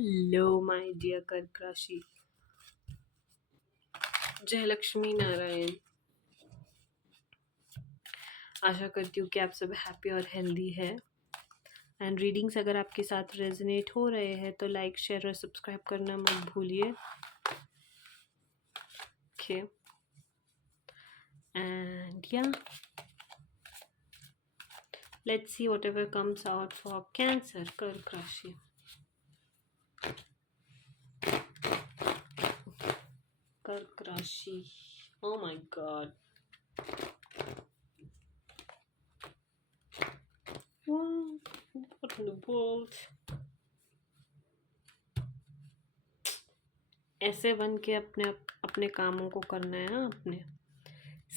Hello, my dear कर्क राशि। जय लक्ष्मी नारायण। आशा करती हूँ कि आप सब हैप्पी और हेल्दी है। एंड रीडिंग्स अगर आपके साथ रेजोनेट हो रहे हैं तो लाइक शेयर और सब्सक्राइब करना मत भूलिए। ओके एंड या let's see what ever comes out for cancer कर्क राशि। कर्क राशि, oh my God, what in the world। ऐसे बन के अपने कामों को करना है ना अपने।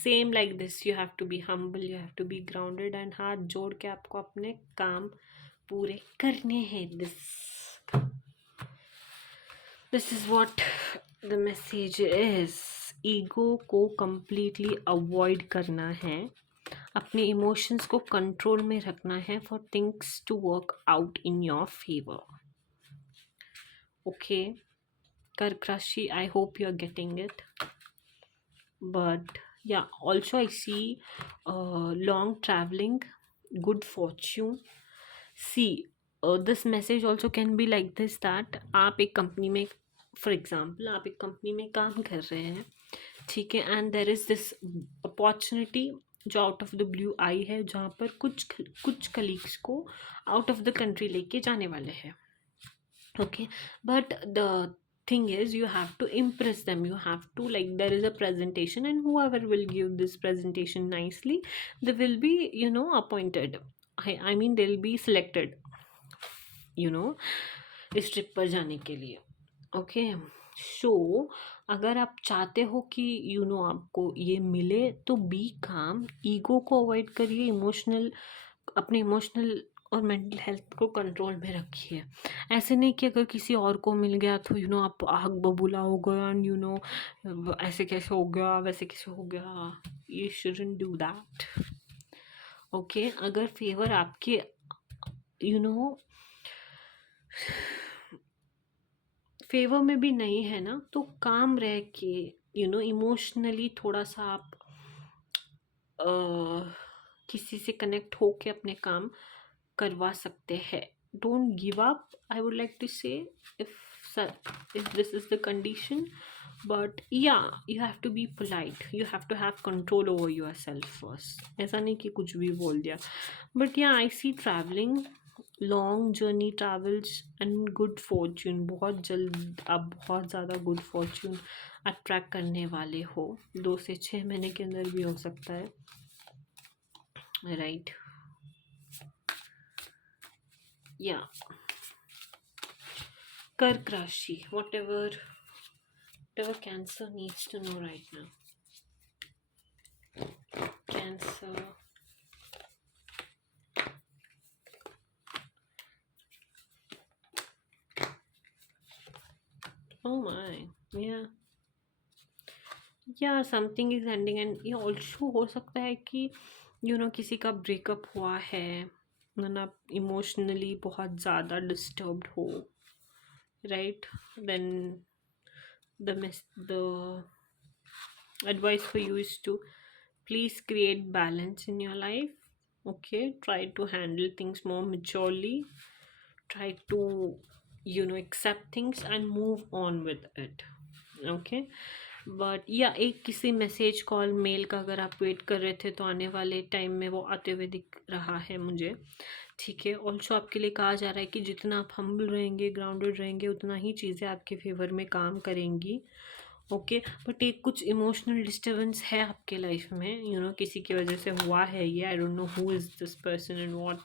Same like this, you have to be humble, you have to be grounded and हाथ जोड़ के आपको अपने काम पूरे करने हैं। This is what the message is. Ego को कंप्लीटली अवॉइड करना है, अपने इमोशंस को कंट्रोल में रखना है for things to work out in your favour. Okay कर्क राशि, I hope you are getting it. But yeah, also I see long traveling, good fortune. See, this message also can be like this, that आप एक company में, for example आप एक company में काम कर रहे हैं, ठीक है, and there is this opportunity जो आउट ऑफ द ब्लू आई है, जहाँ पर कुछ कलीग्स को आउट ऑफ द कंट्री लेके जाने वाले हैं। Okay, but the thing is you have to impress them, you have to, like, there is a presentation and whoever will give this presentation nicely, they will be, appointed. I mean they'll be selected, इस trip पर जाने के लिए। Okay so अगर आप चाहते हो कि आपको ये मिले तो बी काम, ईगो को अवॉइड करिए, अपने इमोशनल और मेंटल हेल्थ को कंट्रोल में रखिए। ऐसे नहीं कि अगर किसी और को मिल गया तो आप आग बबूला हो गया एंड ऐसे कैसे हो गया, वैसे कैसे हो गया। You shouldn't do that. Okay अगर फेवर आपके फेवर में भी नहीं है ना, तो काम रह के इमोशनली थोड़ा सा आप किसी से कनेक्ट होके अपने काम करवा सकते हैं। Don't give up, I would like to say, if this is the condition, but yeah, you have to be polite, you have to have control over yourself first। ऐसा नहीं कि कुछ भी बोल दिया। but yeah, I see traveling, long journey travels and good Fortune. बहुत जल्द आप बहुत ज़्यादा गुड फॉर्च्यून अट्रैक्ट करने वाले हो। 2 से 6 महीने के अंदर भी हो सकता है, राइट। या कर्क राशि, whatever Cancer needs to know right now. Cancer, oh my, yeah, something is ending and ये also हो सकता है कि किसी का ब्रेकअप हुआ है, आप इमोशनली बहुत ज़्यादा डिस्टर्ब्ड हो, right? Then the advice for you is to please create balance in your life. Okay, try to handle things more maturely, try to accept things and move on with it. Okay, but या एक किसी message call mail का अगर आप wait कर रहे थे तो आने वाले टाइम में वो आते हुए दिख रहा है मुझे, ठीक है। ऑल्सो आपके लिए कहा जा रहा है कि जितना आप हम्बल रहेंगे, ग्राउंडेड रहेंगे, उतना ही चीज़ें आपके फेवर में काम करेंगी। ओके बट एक कुछ इमोशनल डिस्टर्बेंस है आपके लाइफ में, किसी की वजह से हुआ है ये। I don't know who is this person and what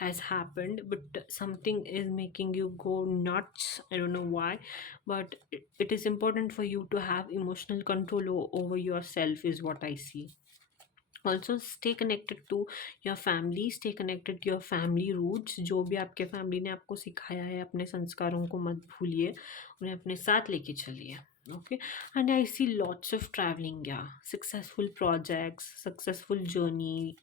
has happened, but something is making you go knots, I don't know why, but it is important for you to have emotional control over yourself is what I see. Also stay connected to your family, stay connected to your family roots। जो भी आपके family ने आपको सिखाया है, अपने संस्कारों को मत भूलिए, उन्हें अपने साथ लेके चलिए। okay and I see lots of traveling, yeah, successful projects, successful journey,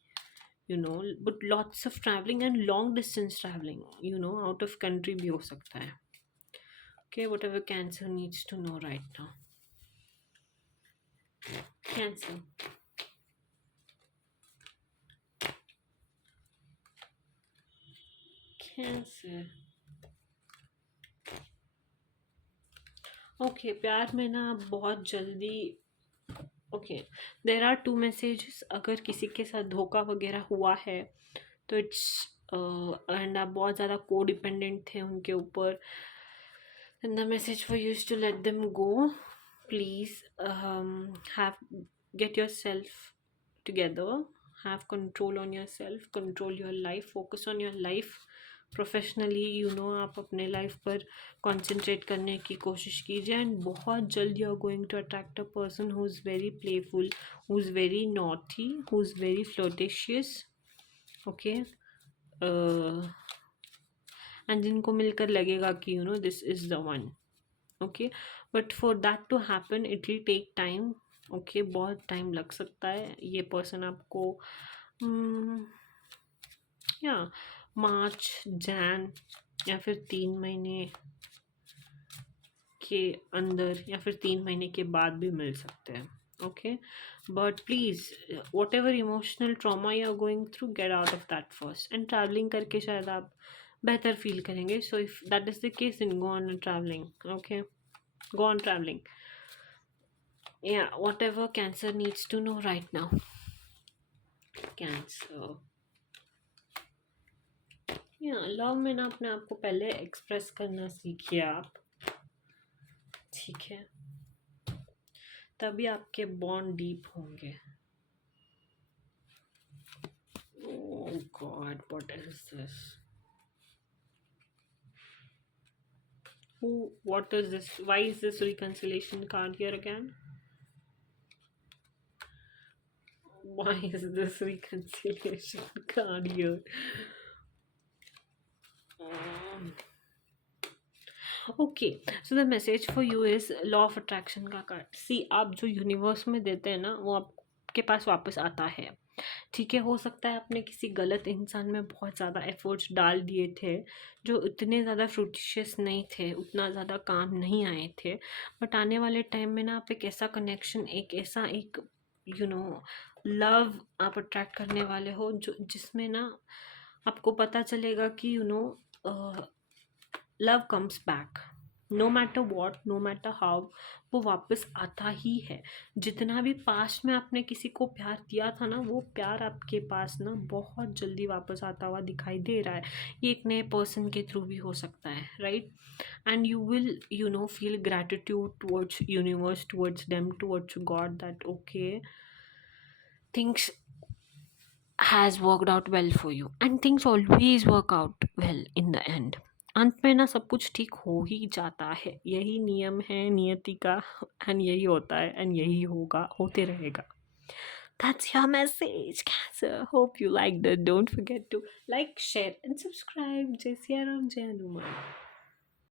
but lots of traveling and long distance traveling, out of country भी हो सकता है। Okay, whatever Cancer needs to know right now. Cancer. Cancer. Okay, प्यार में ना बहुत जल्दी। Okay, there are two messages. अगर किसी के साथ धोखा वगैरह हुआ है तो इट्स एंड आप बहुत ज़्यादा को डिपेंडेंट थे उनके ऊपर, and the message for you is to let them go. Please have get yourself together, have control on yourself, control your life, focus on your life professionally. आप अपने लाइफ पर कंसंट्रेट करने की कोशिश कीजिए, एंड बहुत जल्द you are going to attract a person who is very playful, who is very naughty, who is very flirtatious. Okay, and जिनको मिलकर लगेगा कि this is the one. Okay, but for that to happen it will take time. Okay, बहुत time लग सकता है। ये person आपको या मार्च, जैन या फिर 3 महीने के अंदर या फिर 3 महीने के बाद भी मिल सकते हैं। Okay, but please whatever emotional trauma you are going through, get out of that first, and travelling करके शायद आप बेहतर फील करेंगे। So if that is the case, in go on travelling. Okay, go on traveling. Yeah, whatever Cancer needs to know right now. Cancer. Yeah, love में ना अपने आप को पहले एक्सप्रेस करना सीखिए आप, ठीक है? तभी आपके बॉन्ड डीप होंगे। Oh God, what is this? What is this? Why is this reconciliation card here again? Why is this reconciliation card here? Okay, so the message for you is law of attraction का card. सी, आप जो universe में देते हैं ना वो आपके पास वापस आता है, ठीक है? हो सकता है आपने किसी गलत इंसान में बहुत ज़्यादा एफर्ट्स डाल दिए थे जो इतने ज़्यादा फ्रूटिशियस नहीं थे, उतना ज़्यादा काम नहीं आए थे, बट आने वाले टाइम में ना आप एक ऐसा कनेक्शन, एक ऐसा एक लव आप अट्रैक्ट करने वाले हो जो जिसमें ना आपको पता चलेगा कि love comes back, no matter what, no matter how, वो वापस आता ही है। जितना भी पास्ट में आपने किसी को प्यार दिया था ना, वो प्यार आपके पास ना बहुत जल्दी वापस आता हुआ दिखाई दे रहा है। ये एक नए पर्सन के थ्रू भी हो सकता है, right? And you will feel gratitude towards universe, towards them, towards God, that okay, things has worked out well for you, and things always work out well in the end. अंत में ना सब कुछ ठीक हो ही जाता है, यही नियम है नियति का, एंड यही होता है एंड यही होगा, होते रहेगा। That's your message, Cancer. Hope you liked it. Don't forget to like, share and subscribe. Jai Siya Ram, Jai Hanuman.